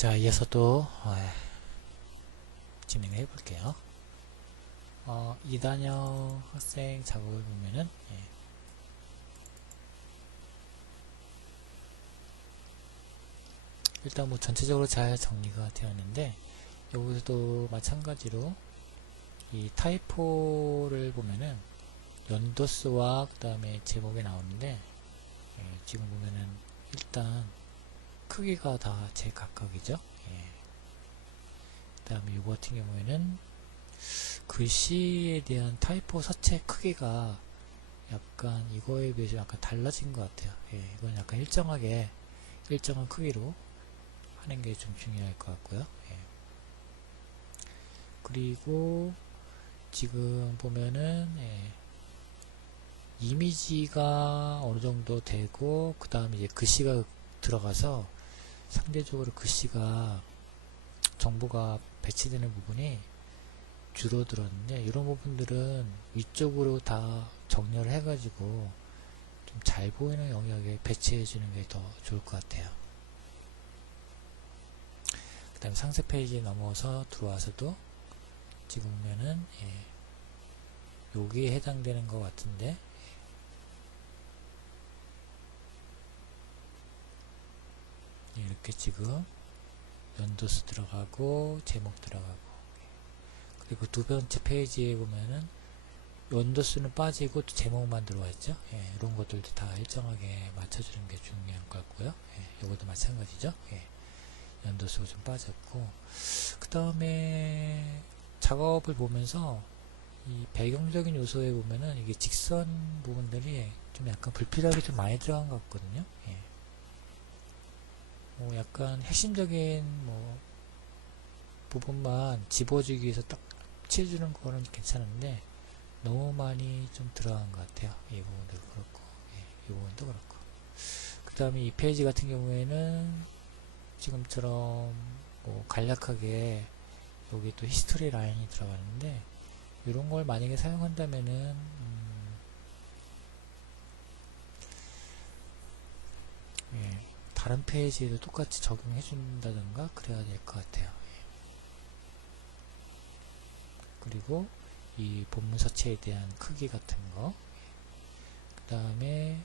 자, 이어서 또 어, 진행해 볼게요. 어, 이단영 학생 작업을 보면은 예. 일단 뭐 전체적으로 잘 정리가 되었는데 여기서도 마찬가지로 이 타이포를 보면은 연도수와 그 다음에 제목이 나오는데 예, 지금 보면은 일단 크기가 다 제 각각이죠. 예. 그 다음에 이거 같은 경우에는 글씨에 대한 타이포 서체 크기가 약간 이거에 비해서 약간 달라진 것 같아요. 예, 이건 약간 일정하게 일정한 크기로 하는 게 좀 중요할 것 같고요. 예. 그리고 지금 보면은 예, 이미지가 어느 정도 되고 그 다음에 이제 글씨가 들어가서 상대적으로 글씨가 정보가 배치되는 부분이 줄어들었는데 이런 부분들은 위쪽으로 다 정렬을 해가지고 좀 잘 보이는 영역에 배치해 주는 게 더 좋을 것 같아요. 그 다음에 상세 페이지에 넘어서 들어와서도 지금 보면은 예, 여기에 해당되는 것 같은데 이렇게 지금 연도수 들어가고 제목 들어가고. 그리고 두 번째 페이지에 보면은 연도수는 빠지고 또 제목만 들어와 있죠? 예, 이런 것들도 다 일정하게 맞춰주는 게 중요한 것 같고요. 예, 이것도 마찬가지죠? 예, 연도수가 좀 빠졌고. 그 다음에 작업을 보면서 이 배경적인 요소에 보면은 이게 직선 부분들이 좀 약간 불필요하게 좀 많이 들어간 것 같거든요? 예. 뭐 약간 핵심적인 뭐 부분만 집어주기 위해서 딱 칠해주는 거는 괜찮은데 너무 많이 좀 들어간 것 같아요. 이 부분도 그렇고 예, 이 부분도 그렇고 그 다음에 이 페이지 같은 경우에는 지금처럼 뭐 간략하게 여기 또 히스토리 라인이 들어가는데 이런 걸 만약에 사용한다면은 음, 예, 다른 페이지에도 똑같이 적용해 준다던가 그래야 될 것 같아요. 예. 그리고 이 본문 서체에 대한 크기 같은 거, 그 다음에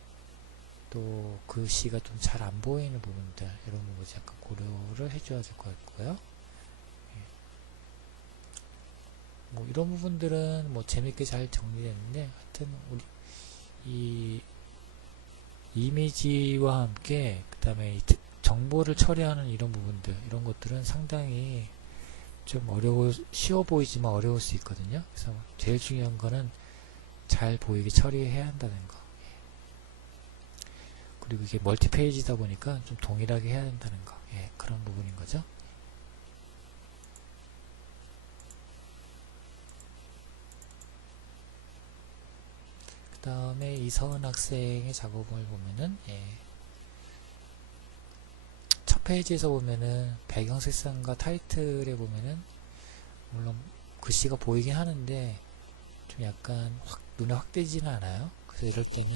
또 글씨가 좀 잘 안 보이는 부분들, 이런 부분 약간 고려를 해줘야 될 것 같고요. 예. 뭐 이런 부분들은 뭐 재밌게 잘 정리됐는데, 하여튼 우리 이 이미지와 함께 그 다음에 정보를 처리하는 이런 부분들 이런 것들은 상당히 좀 어려워 쉬워 보이지만 어려울 수 있거든요. 그래서 제일 중요한 거는 잘 보이게 처리해야 한다는 거. 예. 그리고 이게 멀티 페이지다 보니까 좀 동일하게 해야 된다는 거. 예, 그런 부분인 거죠 다음에 이서은 학생의 작업을 보면은 예. 첫 페이지에서 보면은 배경 색상과 타이틀에 보면은 물론 글씨가 보이긴 하는데 좀 약간 확 눈에 확 띄지는 않아요 그래서 이럴 때는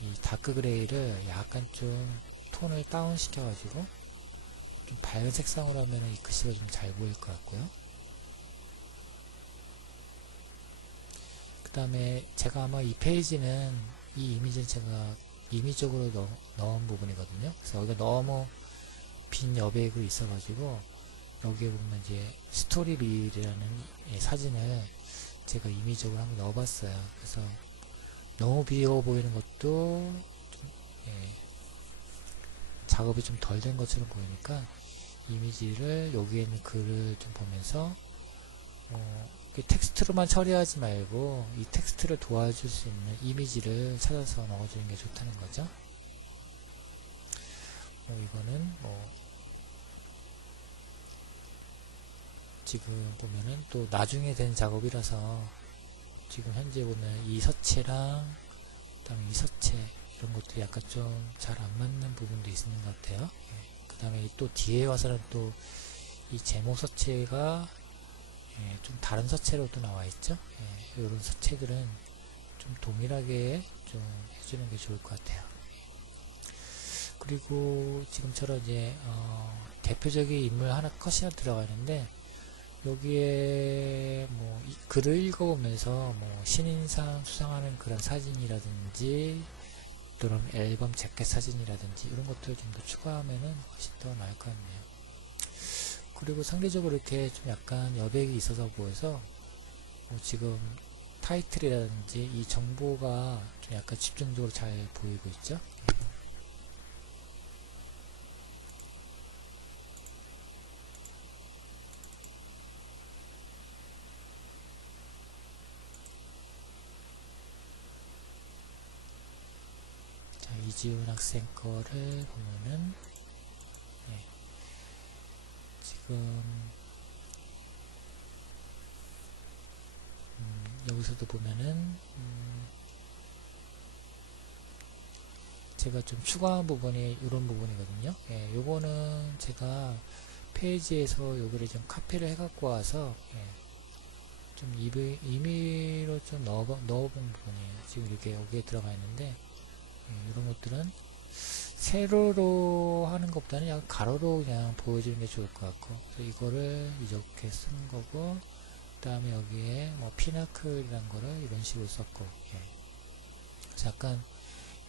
이 다크 그레이를 약간 좀 톤을 다운 시켜 가지고 좀 밝은 색상으로 하면 이 글씨가 좀 잘 보일 것 같고요 다음에 제가 아마 이 페이지는 이 이미지는 제가 임의적으로 넣, 넣은 부분이거든요. 그래서 여기가 너무 빈 여백으로 있어 가지고 여기에 보면 이제 스토리릴이라는 사진을 제가 임의적으로 한번 넣어 봤어요. 그래서 너무 비어 보이는 것도 좀, 예, 작업이 좀 덜 된 것처럼 보이니까 이미지를 여기에 있는 글을 좀 보면서 어, 텍스트로만 처리하지 말고 이 텍스트를 도와줄 수 있는 이미지를 찾아서 넣어주는 게 좋다는 거죠. 뭐 이거는 뭐 지금 보면은 또 나중에 된 작업이라서 지금 현재 보면 이 서체랑 그다음에 이 서체 이런 것도 약간 좀 잘 안 맞는 부분도 있는 것 같아요. 예. 그 다음에 또 뒤에 와서는 또 이 제목 서체가 예, 좀 다른 서체로 도 나와 있죠. 예, 이런 서체들은 좀 동일하게 좀 해주는 게 좋을 것 같아요. 그리고 지금처럼 이제 어, 대표적인 인물 하나 컷이나 들어가 있는데 여기에 뭐 이- 글을 읽어보면서 뭐 신인상 수상하는 그런 사진이라든지 또는 앨범 재킷 사진이라든지 이런 것들을 좀더 추가하면은 훨씬 더 나을 것 같네요. 그리고 상대적으로 이렇게 좀 약간 여백이 있어서 보여서 뭐 지금 타이틀이라든지 이 정보가 좀 약간 집중적으로 잘 보이고 있죠. 자, 이지훈 학생 거를 보면은 네. 지금 음, 여기서도 보면은 음, 제가 좀 추가한 부분이 이런 부분이거든요. 예, 요거는 제가 페이지에서 요거를 좀 카피를 해 갖고 와서 예, 좀 이미, 임의로 좀 넣어, 넣어본 부분이에요. 지금 이렇게 여기에 들어가 있는데 예, 이런 것들은 세로로 하는 것보다는 약간 가로로 그냥 보여주는 게 좋을 것 같고 이거를 이렇게 쓴 거고 그 다음에 여기에 뭐 피나클이란 거를 이런 식으로 썼고 예. 약간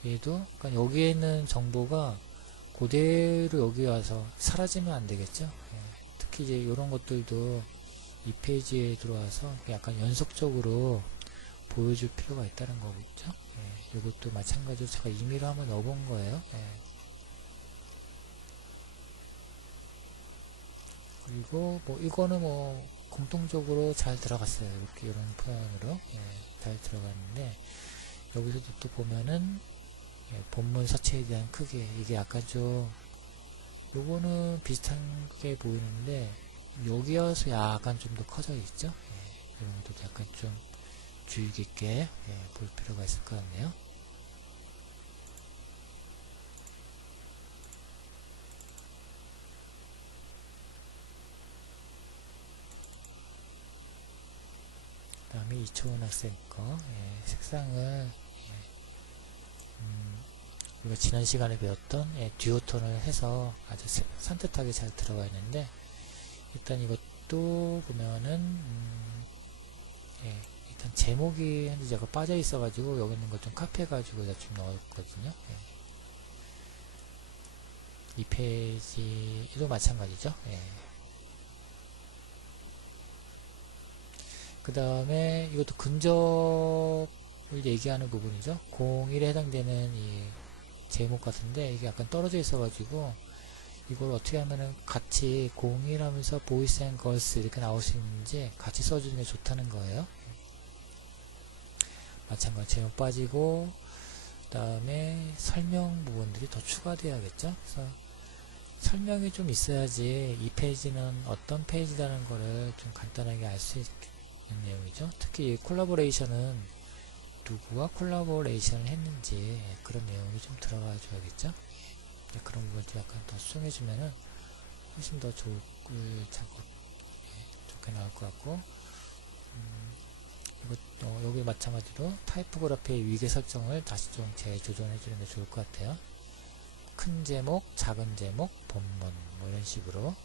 얘도 약간 여기에 있는 정보가 그대로 여기 와서 사라지면 안 되겠죠 예. 특히 이제 이런 것들도 이 페이지에 들어와서 약간 연속적으로 보여줄 필요가 있다는 거겠죠 예, 이것도 마찬가지로 제가 임의로 한번 넣어본 거예요. 예. 그리고 뭐 이거는 뭐 공통적으로 잘 들어갔어요. 이렇게 이런 표현으로 예, 잘 들어갔는데 여기서도 또 보면은 예, 본문 서체에 대한 크기 이게 약간 좀 요거는 비슷한 게 보이는데 여기 와서 약간 좀 더 커져 있죠. 예, 이런 것도 약간 좀 주의 깊게 예, 볼 필요가 있을 것 같네요. 그 다음에 이초원 학생 거 예, 색상을 예, 음, 우리가 지난 시간에 배웠던 예, 듀오톤을 해서 아주 세- 산뜻하게 잘 들어가 있는데 일단 이것도 보면은 음, 예, 일단 제목이 현재 제가 빠져 있어 가지고 여기 있는 걸좀 카피해 가지고 좀 넣었거든요 예. 이 페이지도 마찬가지죠 예. 그 다음에 이것도 근접을 얘기하는 부분이죠 01에 해당되는 이 제목 같은데 이게 약간 떨어져 있어 가지고 이걸 어떻게 하면은 같이 01 하면서 보이스 앤 걸스 이렇게 나올 수 있는지 같이 써주는 게 좋다는 거예요 마찬가지 제목 빠지고 그 다음에 설명 부분들이 더 추가돼야겠죠? 그래서 설명이 좀 있어야지 이 페이지는 어떤 페이지라는 거를 좀 간단하게 알 수 있는 내용이죠. 특히 이 콜라보레이션은 누구와 콜라보레이션을 했는지 그런 내용이 좀 들어가 줘야겠죠? 네, 그런 부분들 약간 더 수정해주면은 훨씬 더 좋을 작업 예, 좋게 나올 것 같고 음, 이것 어, 여기 마찬가지로 타이포그래피의 위계 설정을 다시 좀 재조정해 주는 게 좋을 것 같아요. 큰 제목, 작은 제목, 본문 뭐 이런 식으로.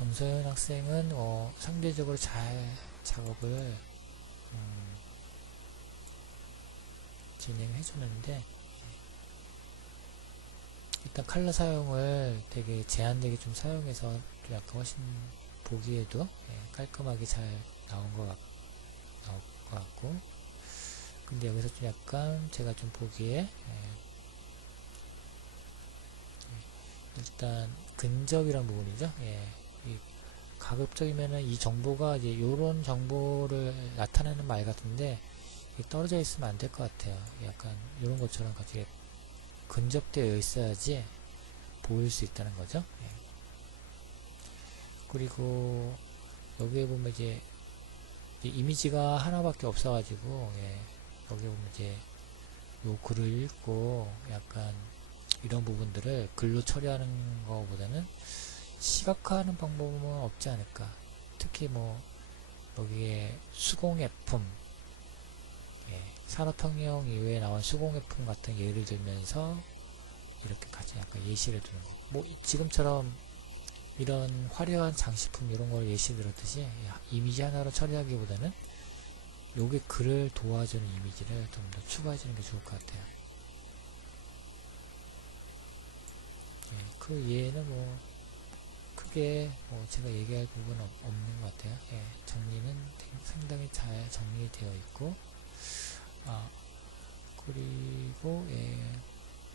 정소연 학생은 어, 상대적으로 잘 작업을 음, 진행해 주는데 일단 컬러 사용을 되게 제한되게 좀 사용해서 좀 약간 훨씬 보기에도 예, 깔끔하게 잘 나온 것, 같, 나올 것 같고 근데 여기서 좀 약간 제가 좀 보기에 예, 일단 근접이란 부분이죠. 예. 이 가급적이면은 이 정보가 이제 요런 정보를 나타내는 말 같은데 떨어져 있으면 안 될 것 같아요. 약간 이런 것처럼 같이 근접되어 있어야지 보일 수 있다는 거죠. 예. 그리고 여기에 보면 이제, 이미지가 하나밖에 없어가지고 예. 여기 보면 이제 요 글을 읽고 약간 이런 부분들을 글로 처리하는 것보다는 시각화하는 방법은 없지 않을까. 특히 뭐 여기 여기에 수공예품 예, 산업혁명 이후에 나온 수공예품 같은 예를 들면서 이렇게 같이 약간 예시를 두는 거. 뭐 이- 지금처럼 이런 화려한 장식품 이런 걸 예시 들었듯이 이미지 하나로 처리하기보다는 요게 글을 도와주는 이미지를 좀 더 추가해 주는 게 좋을 것 같아요. 예, 그 예는 뭐 크게 뭐 제가 얘기할 부분은 없- 없는 것 같아요. 예, 정리는 상당히 잘 정리되어 있고 아 그리고 예,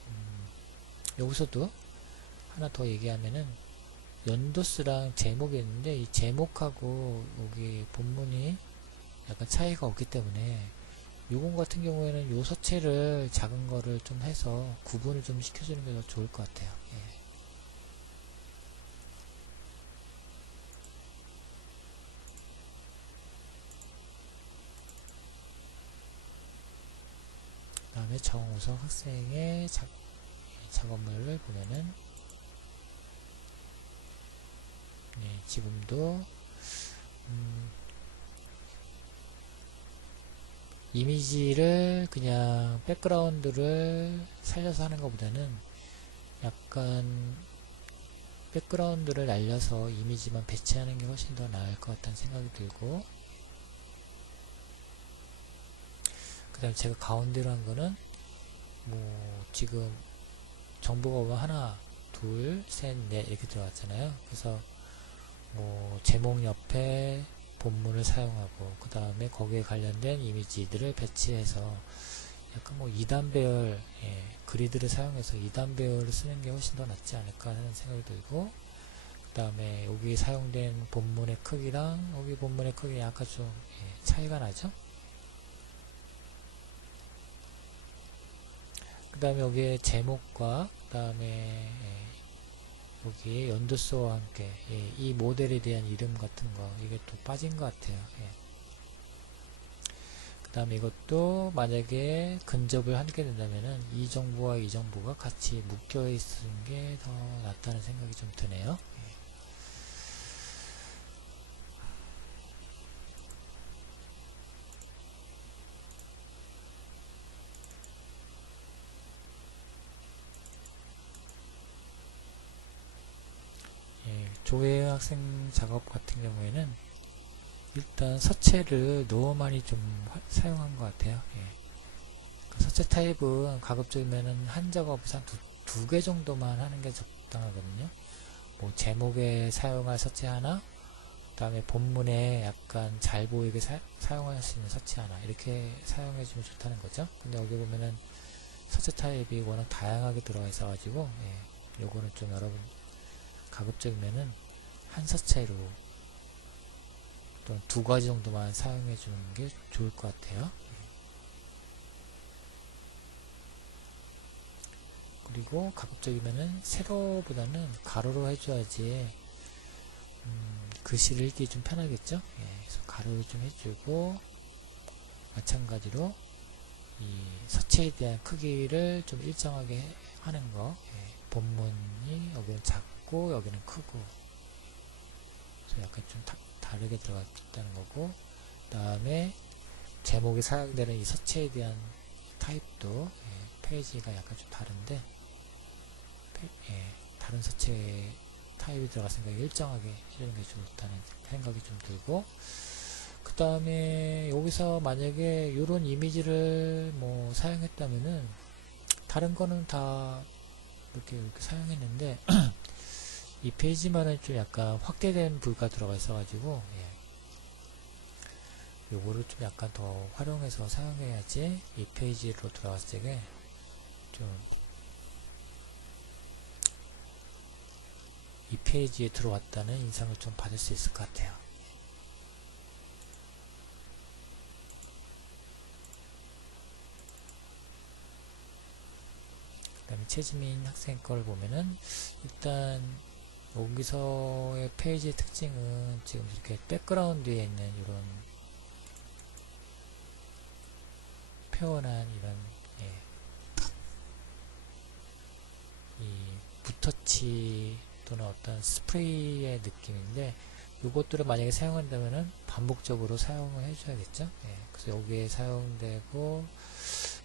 음, 여기서도 하나 더 얘기하면은 연도수랑 제목이 있는데 이 제목하고 여기 본문이 약간 차이가 없기 때문에 요건 같은 경우에는 요 서체를 작은 거를 좀 해서 구분을 좀 시켜주는 게 더 좋을 것 같아요. 예. 정우석 학생의 작, 작업물을 보면은 네, 지금도 음, 이미지를 그냥 백그라운드를 살려서 하는 것보다는 약간 백그라운드를 날려서 이미지만 배치하는 게 훨씬 더 나을 것 같다는 생각이 들고 그 다음에 제가 가운데로 한 거는 뭐 지금 정보가 오면 하나 둘셋넷 이렇게 들어왔잖아요. 그래서 뭐 제목 옆에 본문을 사용하고 그 다음에 거기에 관련된 이미지들을 배치해서 약간 뭐 2단 배열 예, 그리드를 사용해서 2단 배열을 쓰는 게 훨씬 더 낫지 않을까 하는 생각이 들고 그 다음에 여기 사용된 본문의 크기랑 여기 본문의 크기 약간 좀 예, 차이가 나죠 그 다음에 여기에 제목과 그 다음에 예, 여기에 연두소와 함께 예, 이 모델에 대한 이름 같은 거 이게 또 빠진 것 같아요. 예. 그 다음에 이것도 만약에 근접을 하게 된다면은 이 정보와 이 정보가 같이 묶여 있는 게 더 낫다는 생각이 좀 드네요. 예, 조혜 학생 작업 같은 경우에는 일단 서체를 너무 많이 좀 화- 사용한 것 같아요. 예. 그 서체 타입은 가급적이면은 한 작업에서 한두 개 정도만 하는 게 적당하거든요. 뭐 제목에 사용할 서체 하나, 그 다음에 본문에 약간 잘 보이게 사, 용할수 있는 서체 하나 이렇게 사용해주면 좋다는 거죠. 근데 여기 보면은 서체 타입이 워낙 다양하게 들어가 있어 가지고 예, 요거는 좀 여러분 가급적이면은 한 서체로 또는 두 가지 정도만 사용해 주는 게 좋을 것 같아요. 그리고 가급적이면은 세로보다는 가로로 해줘야지 음, 글씨를 읽기 좀 편하겠죠. 예, 그래서 가로로 좀 해주고 마찬가지로 이 서체에 대한 크기를 좀 일정하게 해- 하는 거 예, 본문이 여기는 작 고 여기는 크고. 그래서 약간 좀 다, 다르게 들어갔다는 거고. 그 다음에 제목이 사용되는 이 서체에 대한 타입도 예, 페이지가 약간 좀 다른데 페- 예, 다른 서체 타입이 들어갔으니까 일정하게 해주는 게 좋다는 생각이 좀 들고. 그 다음에 여기서 만약에 이런 이미지를 뭐 사용했다면은 다른 거는 다 이렇게 이렇게 사용했는데 이 페이지만은 좀 약간 확대된 부가 들어가 있어가지고 예. 요거를 좀 약간 더 활용해서 사용해야지 이 페이지로 들어갔을 때좀이 페이지에 들어왔다는 인상을 좀 받을 수 있을 것 같아요. 그 다음에 최지민 학생 걸 보면은 일단 여기서의 페이지의 특징은 지금 이렇게 백그라운드에 있는 이런 표현한 이런 예, 이 붓터치 또는 어떤 스프레이의 느낌인데 요것들을 만약에 사용한다면은 반복적으로 사용을 해줘야겠죠. 예, 그래서 여기에 사용되고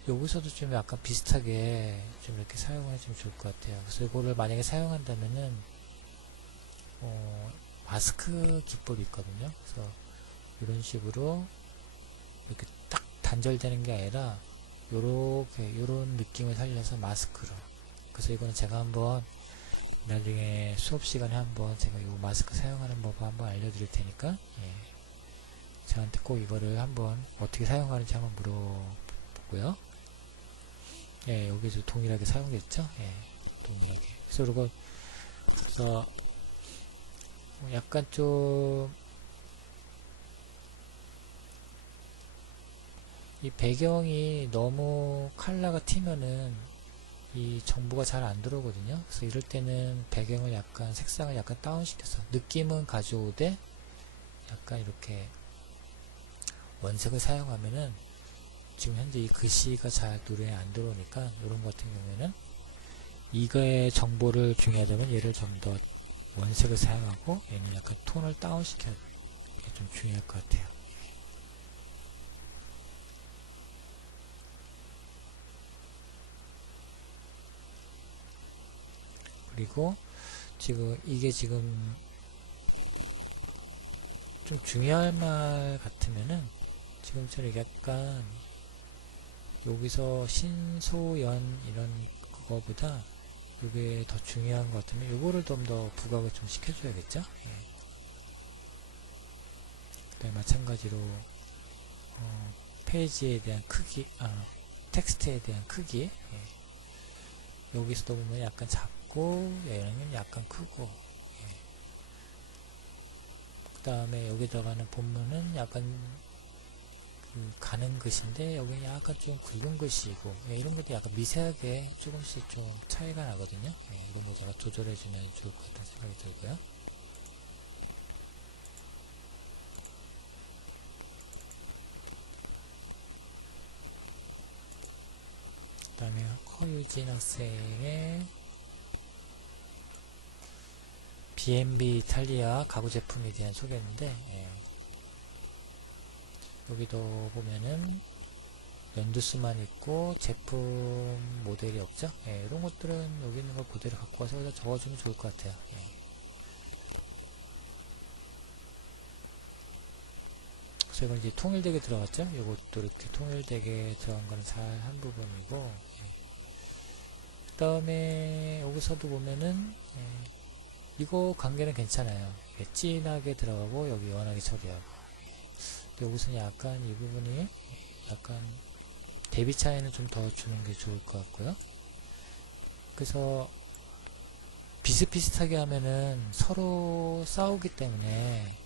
여기서도 좀 약간 비슷하게 좀 이렇게 사용을 해주면 좋을 것 같아요. 그래서 이거를 만약에 사용한다면은 어, 마스크 기법이 있거든요. 그래서 이런 식으로 이렇게 딱 단절되는 게 아니라 요렇게 요런 느낌을 살려서 마스크로 그래서 이거는 제가 한번 나중에 수업 시간에 한번 제가 요 마스크 사용하는 법을 한번 알려드릴 테니까 예. 저한테 꼭 이거를 한번 어떻게 사용하는지 한번 물어보고요 예, 여기서 동일하게 사용됐죠 예, 동일하게 그래서 이거 그래서 약간 좀 이 배경이 너무 컬러가 튀면은 이 정보가 잘 안 들어오거든요. 그래서 이럴 때는 배경을 약간 색상을 약간 다운시켜서 느낌은 가져오되 약간 이렇게 원색을 사용하면은 지금 현재 이 글씨가 잘 눈에 안 들어오니까 이런 것 같은 경우에는 이거의 정보를 중요하다면 얘를 좀 더 원색을 사용하고 얘는 약간 톤을 다운시켜야 좀 중요할 것 같아요. 그리고 지금 이게 지금 좀 중요할 말 같으면은 지금처럼 약간 여기서 신소연 이런 그거보다 이게 더 중요한 것 같으면 요거를 좀 더 부각을 좀 시켜줘야겠죠 예. 그다음에 마찬가지로 어, 페이지에 대한 크기 아, 텍스트에 대한 크기 예. 여기서도 보면 약간 작고 얘는 약간 크고 예. 그 다음에 여기 들어가는 본문은 약간 그 가는 글씨인데 여기 약간 좀 굵은 글씨이고 예, 이런 것도 약간 미세하게 조금씩 좀 차이가 나거든요 예, 이런 거 제가 조절해주면 좋을 것 같다는 생각이 들고요 그 다음에 허유진 학생의 B&B 이탈리아 가구 제품에 대한 소개인데 예. 여기도 보면은 연두수만 있고 제품 모델이 없죠? 예, 이런 것들은 여기 있는 걸 그대로 갖고 와서 여기다 적어주면 좋을 것 같아요. 예. 그래서 이건 이제 통일되게 들어갔죠? 이것도 이렇게 통일되게 들어간 거는 잘 한 부분이고 예. 그 다음에 여기서도 보면은 예, 이거 관계는 괜찮아요. 진하게 들어가고 여기 연하게 처리하고 근데 여기서는 약간 이 부분이 약간 대비 차이는 좀 더 주는 게 좋을 것 같고요. 그래서 비슷비슷하게 하면은 서로 싸우기 때문에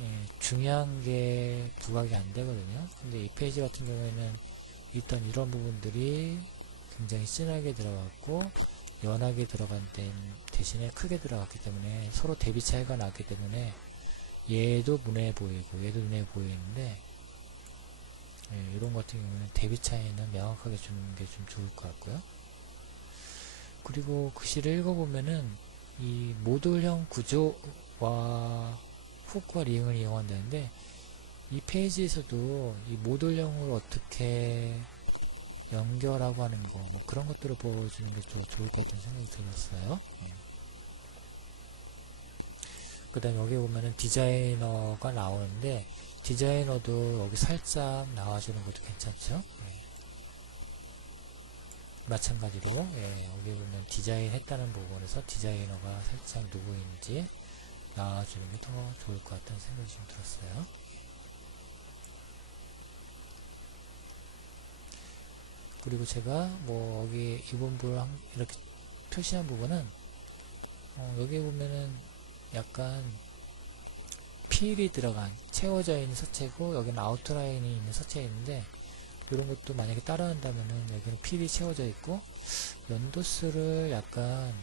예, 중요한 게 부각이 안 되거든요. 근데 이 페이지 같은 경우에는 일단 이런 부분들이 굉장히 진하게 들어갔고 연하게 들어간 데 대신에 크게 들어갔기 때문에 서로 대비 차이가 나기 때문에 얘도 눈에 보이고 얘도 눈에 보이는데 예, 이런 같은 경우는 대비 차이는 명확하게 주는 게 좀 좋을 것 같고요 그리고 글씨를 읽어보면은 이 모듈형 구조와 훅과 링을 이용한다는데 이 페이지에서도 이 모듈형을 어떻게 연결하고 하는 거, 뭐 그런 것들을 보여주는 게 더 좋을 것 같은 생각이 들었어요. 예. 그 다음 여기 보면은 디자이너가 나오는데, 디자이너도 여기 살짝 나와주는 것도 괜찮죠? 예. 마찬가지로, 예, 여기 보면 디자인 했다는 부분에서 디자이너가 살짝 누구인지 나와주는 게 더 좋을 것 같다는 생각이 좀 들었어요. 그리고 제가 뭐 여기 이 부분을 이렇게 표시한 부분은 어 여기 보면은 약간 필이 들어간 채워져 있는 서체고 여기는 아웃라인이 있는 서체 있는데 이런 것도 만약에 따라한다면은 여기는 필이 채워져 있고 연도수를 약간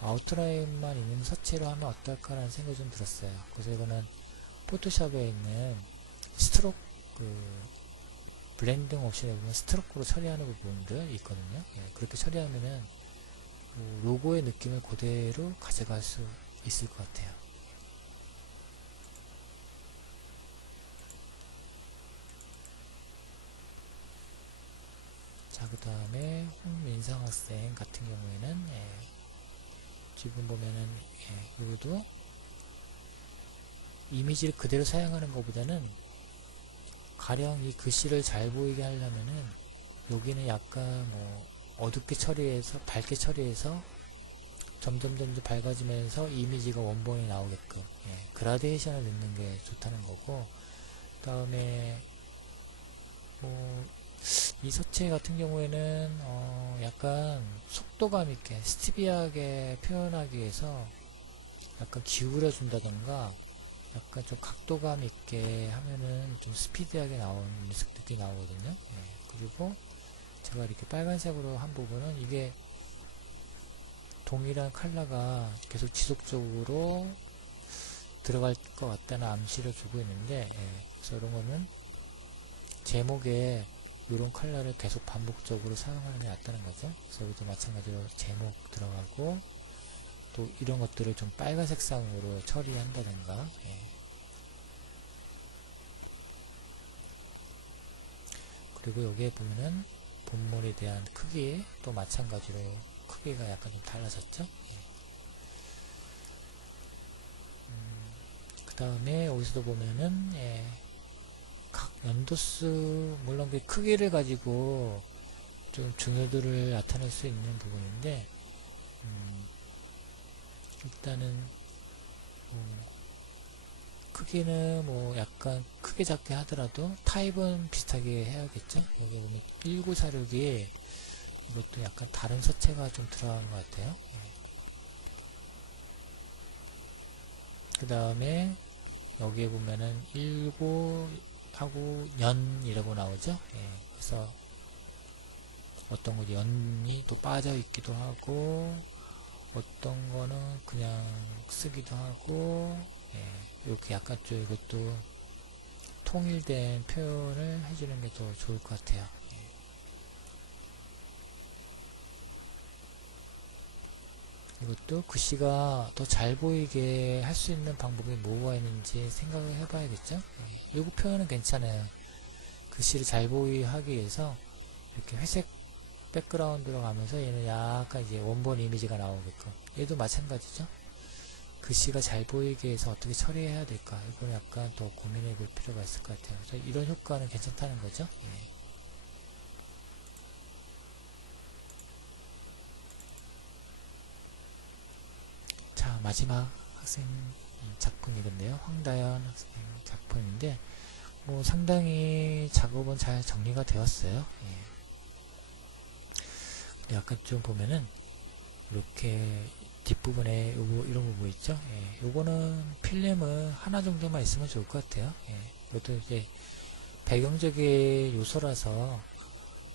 아웃라인만 있는 서체로 하면 어떨까라는 생각이 좀 들었어요. 그래서 이거는 포토샵에 있는 스트로크 그 블렌딩 옵션에 보면 스트로크로 처리하는 부분들 있거든요. 예, 그렇게 처리하면은 그 로고의 느낌을 그대로 가져갈 수 있을 것 같아요. 자, 그 다음에 음, 홍민상 학생 같은 경우에는 예, 지금 보면은 예, 여기도 이미지를 그대로 사용하는 것보다는 가령 이 글씨를 잘 보이게 하려면은 여기는 약간 뭐 어둡게 처리해서 밝게 처리해서 점점 점 점 밝아지면서 이미지가 원본이 나오게끔 예, 그라데이션을 넣는 게 좋다는 거고 그 다음에 뭐 이 서체 같은 경우에는 어 약간 속도감 있게 스티비하게 표현하기 위해서 약간 기울여 준다던가 약간 좀 각도감 있게 하면은 좀 스피디하게 나오는 느낌이 나오거든요. 예, 그리고 제가 이렇게 빨간색으로 한 부분은 이게 동일한 컬러가 계속 지속적으로 들어갈 것 같다는 암시를 주고 있는데 예, 그래서 이런 거는 제목에 이런 컬러를 계속 반복적으로 사용하는 게 낫다는 거죠. 그래서 여기도 마찬가지로 제목 들어가고 또 이런 것들을 좀 빨간 색상으로 처리한다든가 예. 그리고 여기에 보면은 본물에 대한 크기 또 마찬가지로 크기가 약간 좀 달라졌죠. 예. 음, 그 다음에 여기서도 보면은 예, 각 연도수 물론 그 크기를 가지고 좀 중요도를 나타낼 수 있는 부분인데 음, 일단은 뭐 크기는 뭐 약간 크게 작게 하더라도 타입은 비슷하게 해야겠죠 여기 보면 1946이 이것도 약간 다른 서체가 좀 들어간 것 같아요. 그 다음에 여기에 보면은 19 하고 연 이라고 나오죠? 예, 그래서 어떤 거 연이 또 빠져 있기도 하고 어떤 거는 그냥 쓰기도 하고 예, 이렇게 약간 좀 이것도 통일된 표현을 해주는 게 더 좋을 것 같아요. 이것도 글씨가 더 잘 보이게 할 수 있는 방법이 뭐가 있는지 생각을 해봐야겠죠? 예. 이거 표현은 괜찮아요. 글씨를 잘 보이게 하기 위해서 이렇게 회색 백그라운드로 가면서 얘는 약간 이제 원본 이미지가 나오게끔 얘도 마찬가지죠. 글씨가 잘 보이게 해서 어떻게 처리해야 될까 이건 약간 더 고민해 볼 필요가 있을 것 같아요 이런 효과는 괜찮다는 거죠 예. 자 마지막 학생 작품이건데요. 황다연 학생 작품인데 뭐 상당히 작업은 잘 정리가 되었어요. 예. 약간 좀 보면은 이렇게 뒷부분에 요거 이런 부분 있죠? 예, 요거는 필름은 하나 정도만 있으면 좋을 것 같아요. 예, 이것도 이제 배경적인 요소라서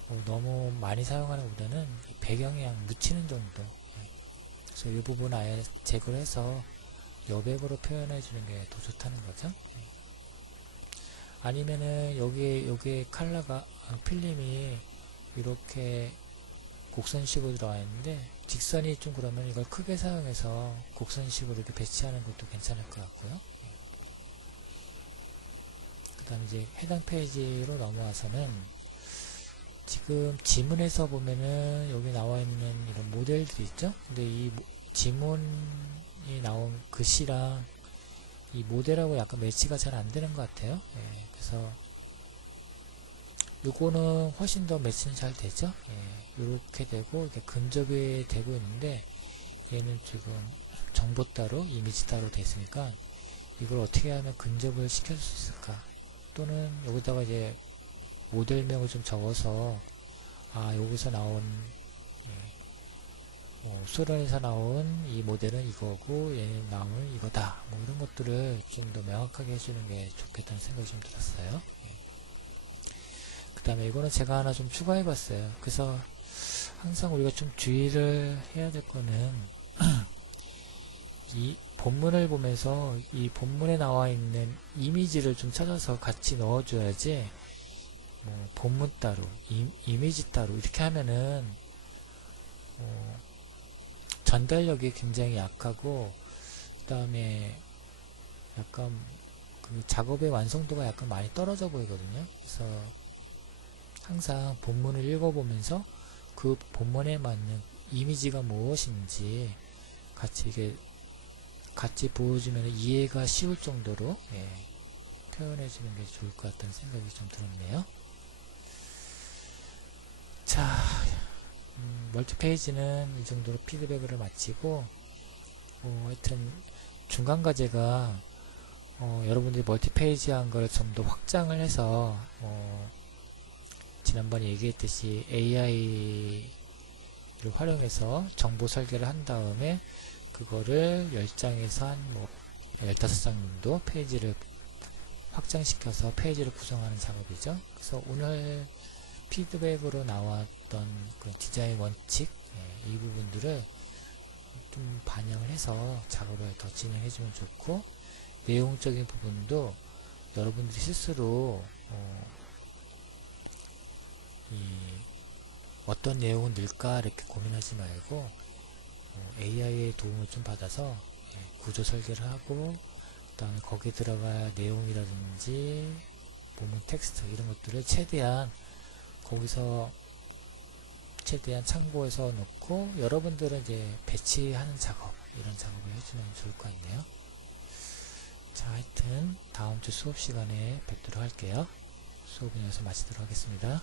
뭐 너무 많이 사용하는 것보다는 배경에 묻히는 정도. 예, 그래서 이 부분 아예 제거를 해서 여백으로 표현해 주는 게 더 좋다는 거죠 예. 아니면은 여기에 여기에 컬러가 아, 필름이 이렇게 곡선식으로 들어와 있는데 직선이 좀 그러면 이걸 크게 사용해서 곡선식으로 이렇게 배치하는 것도 괜찮을 것 같고요. 그 다음 이제 해당 페이지로 넘어와서는 지금 지문에서 보면은 여기 나와 있는 이런 모델들이 있죠. 근데 이 지문이 나온 글씨랑 이 모델하고 약간 매치가 잘 안 되는 것 같아요. 예, 그래서 요거는 훨씬 더 매치는 잘 되죠. 예. 이렇게 되고 이렇게 근접이 되고 있는데 얘는 지금 정보 따로 이미지 따로 돼 있으니까 이걸 어떻게 하면 근접을 시켜줄 수 있을까 또는 여기다가 이제 모델명을 좀 적어서 아 여기서 나온 예, 뭐 소련에서 나온 이 모델은 이거고 얘는 나온 이거다. 뭐 이런 것들을 좀 더 명확하게 해주는 게 좋겠다는 생각이 좀 들었어요. 예. 그 다음에 이거는 제가 하나 좀 추가해 봤어요. 그래서 항상 우리가 좀 주의를 해야 될 거는 이 본문을 보면서 이 본문에 나와 있는 이미지를 좀 찾아서 같이 넣어줘야지 뭐 본문 따로 이, 이미지 따로 이렇게 하면은 어, 전달력이 굉장히 약하고 그 다음에 약간 그 작업의 완성도가 약간 많이 떨어져 보이거든요 그래서 항상 본문을 읽어보면서 그 본문에 맞는 이미지가 무엇인지 같이 이게 같이 보여주면 이해가 쉬울 정도로 예, 표현해 주는 게 좋을 것 같다는 생각이 좀 들었네요. 자, 음, 멀티페이지는 이 정도로 피드백을 마치고 어, 하여튼 중간 과제가 어, 여러분들이 멀티페이지 한걸좀더 확장을 해서 어, 지난번에 얘기했듯이 AI를 활용해서 정보 설계를 한 다음에 그거를 10장에서 한뭐 15장 정도 페이지를 확장시켜서 페이지를 구성하는 작업이죠. 그래서 오늘 피드백으로 나왔던 그런 디자인 원칙 예, 이 부분들을 좀 반영을 해서 작업을 더 진행해주면 좋고 내용적인 부분도 여러분들이 스스로 어, 이 어떤 내용을 넣을까 이렇게 고민하지 말고 어, AI의 도움을 좀 받아서 예, 구조 설계를 하고 그 다음에 거기에 들어갈 내용이라든지 본문 텍스트 이런 것들을 최대한 거기서 최대한 참고해서 놓고 여러분들은 이제 배치하는 작업 이런 작업을 해주면 좋을 것 같네요. 자 하여튼 다음 주 수업 시간에 뵙도록 할게요. 수업은 여기서 마치도록 하겠습니다.